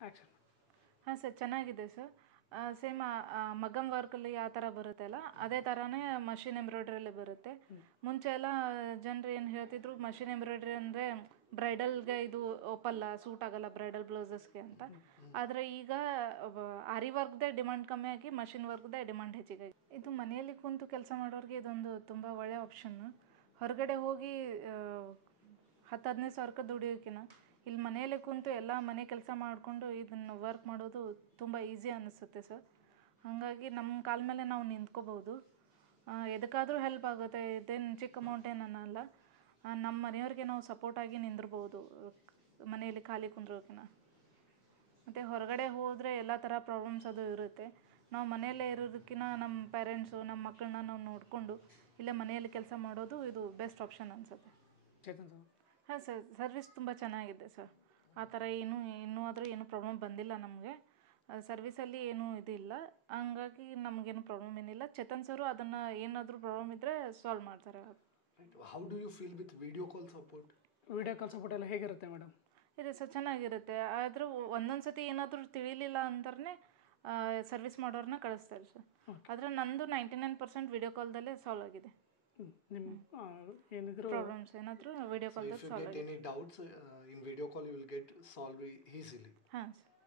Action. ಹಾಂ sir, ಚೆನ್ನಾಗಿದೆ sir. Same Magam ವರ್ಕಲ್ಲಿ ಯಾವ ಥರ ಬರುತ್ತಲ್ಲ ಅದೇ ಥರನೇ ಮಷಿನ್ ಎಂಬ್ರಾಯ್ಡ್ರಿಯಲ್ಲಿ ಬರುತ್ತೆ. ಮುಂಚೆ ಎಲ್ಲ ಜನರು ಏನು ಹೇಳ್ತಿದ್ರು, ಮಷಿನ್ ಎಂಬ್ರಾಯ್ಡ್ರಿ ಅಂದರೆ ಬ್ರೈಡಲ್ಗೆ ಇದು ಒಪ್ಪಲ್ಲ, ಸೂಟ್ ಆಗಲ್ಲ ಬ್ರೈಡಲ್ ಬ್ಲೌಸಸ್ಗೆ ಅಂತ. ಆದರೆ ಈಗ ಆರಿ ವರ್ಕ್ದೇ ಡಿಮಾಂಡ್ ಕಮ್ಮಿ ಆಗಿ ಮಷಿನ್ ವರ್ಕ್ದೇ ಡಿಮಾಂಡ್ ಹೆಚ್ಚಿಗೆ. ಇದು ಮನೆಯಲ್ಲಿ ಕುಂತು ಕೆಲಸ ಮಾಡೋರಿಗೆ ಇದೊಂದು ತುಂಬ ಒಳ್ಳೆಯ ಆಪ್ಷನ್ನು. ಹೊರಗಡೆ ಹೋಗಿ 10-15 ಸಾವಿರಕ್ಕೆ ದುಡಿಯೋಕ್ಕಿಂತ ಇಲ್ಲಿ ಮನೆಯಲ್ಲೇ ಕುಂತು ಎಲ್ಲ ಮನೆ ಕೆಲಸ ಮಾಡಿಕೊಂಡು ಇದನ್ನು ವರ್ಕ್ ಮಾಡೋದು ತುಂಬ ಈಸಿ ಅನ್ನಿಸುತ್ತೆ ಸರ್. ಹಾಗಾಗಿ ನಮ್ಮ ಕಾಲ ಮೇಲೆ ನಾವು ನಿಂತ್ಕೋಬೋದು. ಎದಕ್ಕಾದರೂ ಹೆಲ್ಪ್ ಆಗುತ್ತೆ. ಇದೇನು ಚಿಕ್ಕ ಅಮೌಂಟ್ ಏನು ಅನ್ನಲ್ಲ. ನಮ್ಮ ಮನೆಯವ್ರಿಗೆ ನಾವು ಸಪೋರ್ಟಾಗಿ ನಿಂದಿರ್ಬೋದು ಮನೆಯಲ್ಲಿ ಖಾಲಿ ಕುಂದ್ರೋಕ್ಕಿಂತ. ಮತ್ತು ಹೊರಗಡೆ ಹೋದರೆ ಎಲ್ಲ ಥರ ಪ್ರಾಬ್ಲಮ್ಸ್ ಅದು ಇರುತ್ತೆ. ನಾವು ಮನೆಯಲ್ಲೇ ಇರೋದಕ್ಕಿಂತ ನಮ್ಮ ಪೇರೆಂಟ್ಸು ನಮ್ಮ ಮಕ್ಕಳನ್ನ ನಾವು ನೋಡಿಕೊಂಡು ಇಲ್ಲೇ ಮನೆಯಲ್ಲಿ ಕೆಲಸ ಮಾಡೋದು ಇದು ಬೆಸ್ಟ್ ಆಪ್ಷನ್ ಅನಿಸುತ್ತೆ. ಚೇತನ್ ಸರ್. ಹಾಂ ಸರ್, ಸರ್ವಿಸ್ ತುಂಬ ಚೆನ್ನಾಗಿದೆ ಸರ್. ಆ ಥರ ಇನ್ನೂ ಆದರೂ ಏನೂ ಪ್ರಾಬ್ಲಮ್ ಬಂದಿಲ್ಲ ನಮಗೆ. ಸರ್ವಿಸಲ್ಲಿ ಏನೂ ಇದಿಲ್ಲ, ಹಂಗಾಗಿ ನಮಗೇನು ಪ್ರಾಬ್ಲಮ್ ಏನಿಲ್ಲ. ಚೇತನ್ ಸರು ಅದನ್ನು ಏನಾದರೂ ಪ್ರಾಬ್ಲಮ್ ಇದ್ದರೆ ಸಾಲ್ವ್ ಮಾಡ್ತಾರೆ. How do you feel with video call support? Video call support ಎಲ್ಲ ಹೇಗಿರುತ್ತೆ ಮೇಡಮ್? ಇದೆ ಸರ್, ಚೆನ್ನಾಗಿರುತ್ತೆ. ಆದರೂ ಒಂದೊಂದು ಸತಿ ಏನಾದರೂ ತಿಳಿಲಿಲ್ಲ ಅಂತಾನೆ ಸರ್ವಿಸ್ ಮಾಡೋರನ್ನ ಕಳಿಸ್ತಾರೆ ಸರ್. ಆದರೆ ನಂದು 99% ವಿಡಿಯೋ ಕಾಲ್ದಲ್ಲೇ ಸಾಲ್ವ್ ಆಗಿದೆ. ನಿಮ್ಮ ಏನಿದ್ರು ಪ್ರಾಬ್ಲಮ್ಸ್ ಏನಾದರೂ ವಿಡಿಯೋ ಕಾಲ್ದಲ್ಲಿ ಸಾಲ್ವ್ ಆಗಿದೆ. Any doubts in video call you will get solve easily. ಹಾಂ ಸರ್.